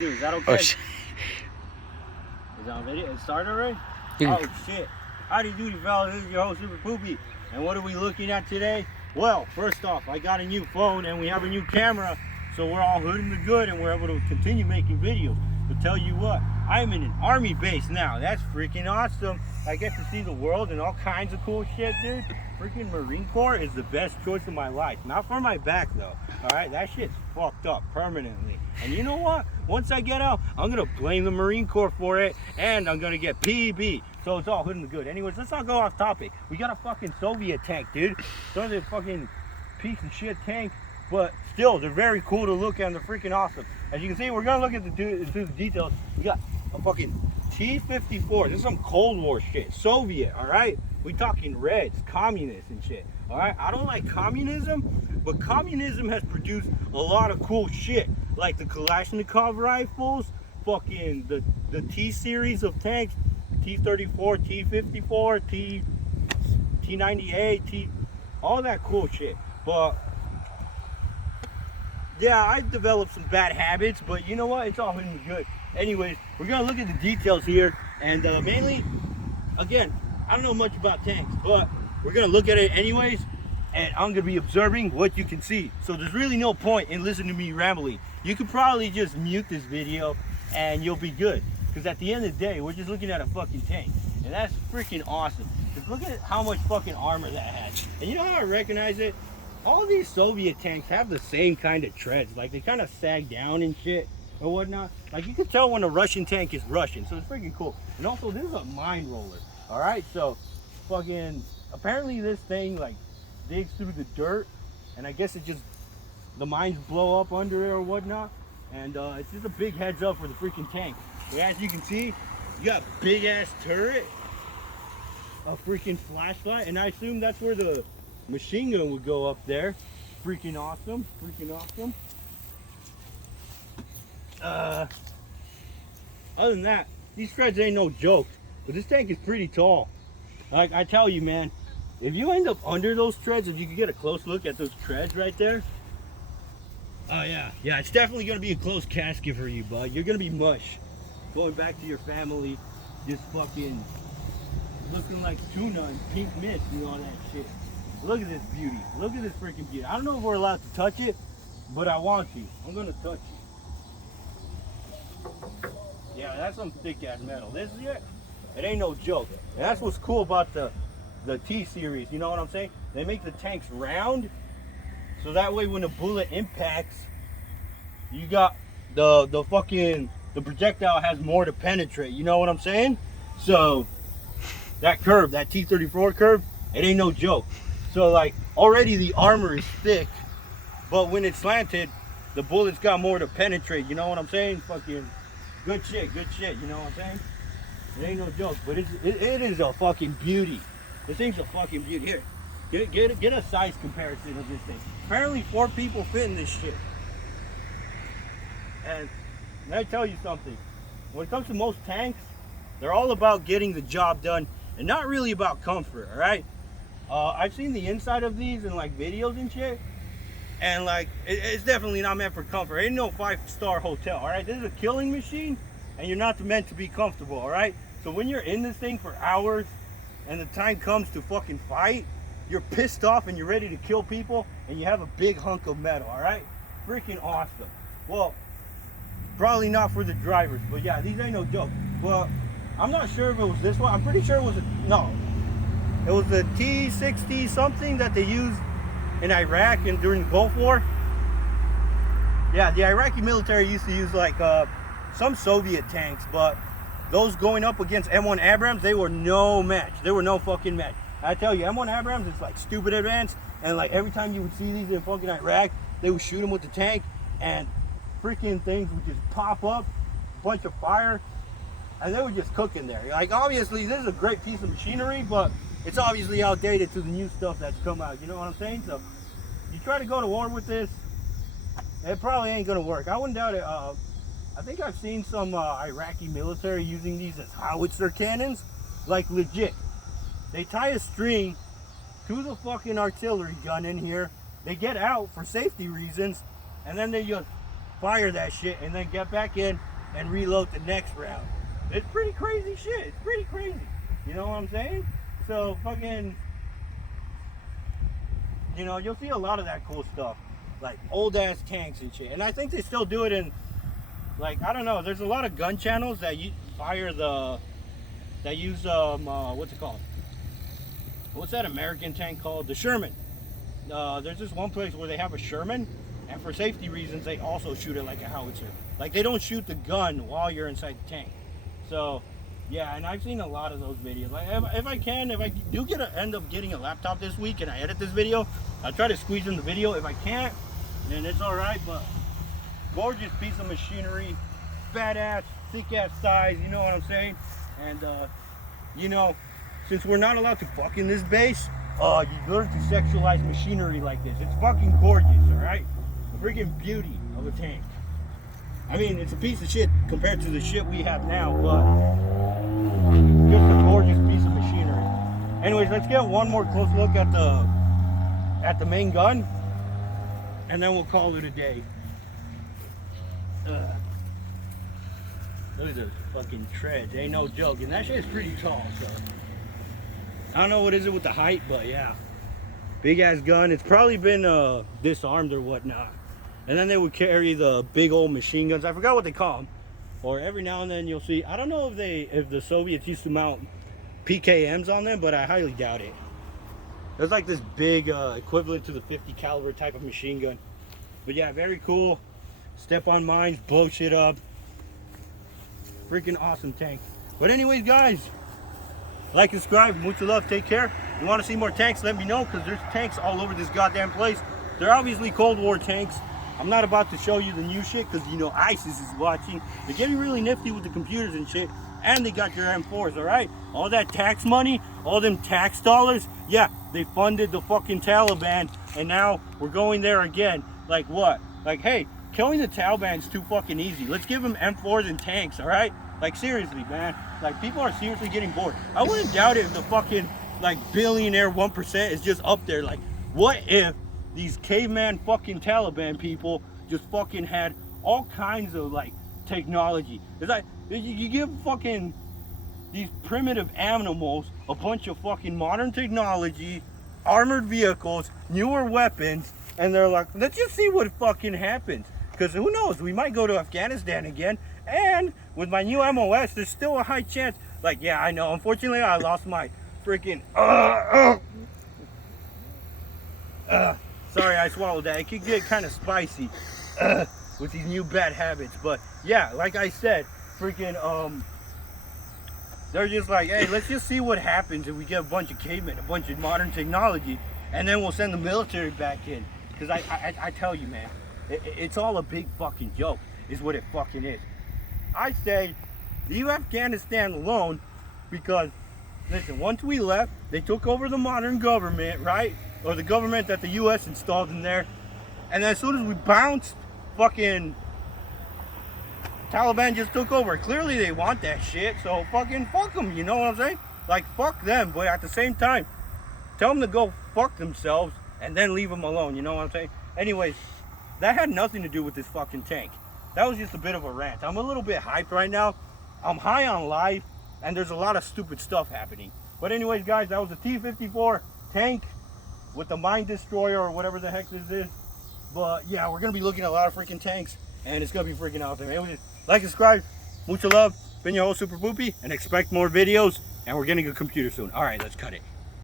Dude, is that okay? Oh, Is that on video? It started already? Yeah. Oh shit. Howdy doody fellas, this is your host Super Poopie. And what are we looking at today? Well, first off, I got a new phone and we have a new camera, so we're all hood in the good and we're able to continue making videos. But tell you what, I'm in an army base now. That's freaking awesome. I get to see the world and all kinds of cool shit, dude. Freaking Marine Corps is the best choice of my life. Not for my back though. Alright, that shit's fucked up permanently. And you know what? Once I get out, I'm gonna blame the Marine Corps for it and I'm gonna get PB. So it's all hood in the good. Anyways, let's not go off topic. We got a fucking Soviet tank, dude. Those are fucking piece of shit tank. But still, they're very cool to look at and they're freaking awesome. As you can see, we're gonna look at into the details. We got a fucking T-54. This is some Cold War shit. Soviet, alright? We talking Reds, communists and shit. Alright? I don't like communism, but communism has produced a lot of cool shit. Like the Kalashnikov rifles, fucking the T-series of tanks, T-34, T-54, T-98, all that cool shit. But yeah, I've developed some bad habits, but you know what? It's all in good. Anyways, we're gonna look at the details here, and mainly, again, I don't know much about tanks, but we're gonna look at it anyways, and I'm gonna be observing what you can see. So there's really no point in listening to me rambling. You could probably just mute this video, and you'll be good. Because at the end of the day, we're just looking at a fucking tank, and that's freaking awesome. Just look at how much fucking armor that has. And you know how I recognize it? All these Soviet tanks have the same kind of treads. Like they kind of sag down and shit or whatnot. Like you can tell when a Russian tank is Russian. So it's freaking cool. And also this is a mine roller. Alright, so fucking apparently this thing like digs through the dirt. And I guess it just, the mines blow up under it or whatnot. And it's just a big heads up for the freaking tank. But as you can see, you got big ass turret, a freaking flashlight. And I assume that's where the machine gun would go up there. Freaking awesome, freaking awesome. Other than that, these treads ain't no joke. But this tank is pretty tall. Like I tell you, man, if you end up under those treads, if you could get a close look at those treads right there. Oh yeah, it's definitely gonna be a close casket for you, bud. You're gonna be mush. Going back to your family, just fucking looking like tuna and pink mist and all that shit. Look at this beauty. Look at this freaking beauty. I don't know if we're allowed to touch it, but I want to. I'm gonna touch it. Yeah, that's some thick ass metal. This is it. It ain't no joke. And that's what's cool about the T series. You know what I'm saying? They make the tanks round, so that way when the bullet impacts, you got the projectile has more to penetrate. You know what I'm saying? So that curve, that T-34 curve, it ain't no joke. So like already the armor is thick, but when it's slanted, the bullet's got more to penetrate. You know what I'm saying? Fucking good shit, you know what I'm saying? It ain't no joke, but it is a fucking beauty. This thing's a fucking beauty. Here, get a size comparison of this thing. Apparently 4 people fit in this shit. And let me tell you something. When it comes to most tanks, they're all about getting the job done and not really about comfort, alright? I've seen the inside of these in like videos and shit, and like it's definitely not meant for comfort. It ain't no 5-star hotel, alright? This is a killing machine, and you're not meant to be comfortable, alright? So when you're in this thing for hours, and the time comes to fucking fight, you're pissed off and you're ready to kill people, and you have a big hunk of metal, alright? Freaking awesome. Well, probably not for the drivers, but yeah, these ain't no joke. Well, I'm not sure if it was this one. I'm pretty sure it was no. It was the T-60 something that they used in Iraq and during the Gulf War. Yeah, the Iraqi military used to use like some Soviet tanks, but those going up against M1 Abrams, they were no match. They were no fucking match. I tell you, M1 Abrams is like stupid advanced, and like every time you would see these in fucking Iraq, they would shoot them with the tank, and freaking things would just pop up, bunch of fire, and they were just cooking there. Like obviously, this is a great piece of machinery, but it's obviously outdated to the new stuff that's come out. You know what I'm saying? So you try to go to war with this, it probably ain't gonna work. I wouldn't doubt it. I think I've seen some Iraqi military using these as howitzer cannons, like legit. They tie a string to the fucking artillery gun in here. They get out for safety reasons, and then they just fire that shit, and then get back in and reload the next round. It's pretty crazy shit. It's pretty crazy. You know what I'm saying? So fucking, you know, you'll see a lot of that cool stuff, like old ass tanks and shit. And I think they still do it in, like, I don't know. There's a lot of gun channels that use what's it called? What's that American tank called? The Sherman. There's this one place where they have a Sherman, and for safety reasons, they also shoot it like a howitzer. Like, they don't shoot the gun while you're inside the tank. So, yeah, and I've seen a lot of those videos. Like, if I do end up getting a laptop this week and I edit this video, I'll try to squeeze in the video. If I can't, then it's all right. But gorgeous piece of machinery, fat ass, thick ass thighs. You know what I'm saying? And you know, since we're not allowed to fuck in this base, you learn to sexualize machinery like this. It's fucking gorgeous, all right? The freaking beauty of a tank. I mean, it's a piece of shit compared to the shit we have now, but just a gorgeous piece of machinery. Anyways, let's get one more close look at the main gun, and then we'll call it a day. Look at those fucking treads. Ain't no joke, and that shit is pretty tall. So I don't know what is it with the height, but yeah, big ass gun. It's probably been disarmed or whatnot. And then they would carry the big old machine guns. I forgot what they call them. Or every now and then you'll see. I don't know if the Soviets used to mount PKMs on them, but I highly doubt it. It's like this big equivalent to the 50 caliber type of machine gun. But yeah, very cool. Step on mines, blow shit up. Freaking awesome tank. But anyways, guys, like, subscribe, mucho love, take care. If you want to see more tanks, let me know, because there's tanks all over this goddamn place. They're obviously Cold War tanks. I'm not about to show you the new shit, because, you know, ISIS is watching. They're getting really nifty with the computers and shit, and they got your M4s, all right? All that tax money, all them tax dollars, yeah, they funded the fucking Taliban, and now we're going there again. Like what? Like, hey, killing the Taliban's too fucking easy. Let's give them M4s and tanks, all right? Like, seriously, man. Like, people are seriously getting bored. I wouldn't doubt it if the fucking, like, billionaire 1% is just up there. Like, what if these caveman fucking Taliban people just fucking had all kinds of, like, technology? It's like, you give fucking these primitive animals a bunch of fucking modern technology, armored vehicles, newer weapons, and they're like, let's just see what fucking happens. Because who knows, we might go to Afghanistan again, and with my new MOS, there's still a high chance. Like, yeah, I know, unfortunately, I lost my freaking, sorry, I swallowed that. It could get kind of spicy with these new bad habits. But yeah, like I said, freaking, they're just like, hey, let's just see what happens if we get a bunch of cavemen, a bunch of modern technology, and then we'll send the military back in. Because I tell you, man, it's all a big fucking joke, is what it fucking is. I say, leave Afghanistan alone, because, listen, once we left, they took over the modern government, right? Or the government that the U.S. installed in there. And then as soon as we bounced, fucking Taliban just took over. Clearly they want that shit, so fucking fuck them, you know what I'm saying? Like, fuck them, but at the same time, tell them to go fuck themselves and then leave them alone, you know what I'm saying? Anyways, that had nothing to do with this fucking tank. That was just a bit of a rant. I'm a little bit hyped right now. I'm high on life, and there's a lot of stupid stuff happening. But anyways, guys, that was a T-54 tank with the mine destroyer or whatever the heck this is. But yeah, we're gonna be looking at a lot of freaking tanks, and it's gonna be freaking awesome. Anyways, like, subscribe, mucho love. Been your host, Super Poopie, and expect more videos. And we're getting a computer soon. All right, let's cut it.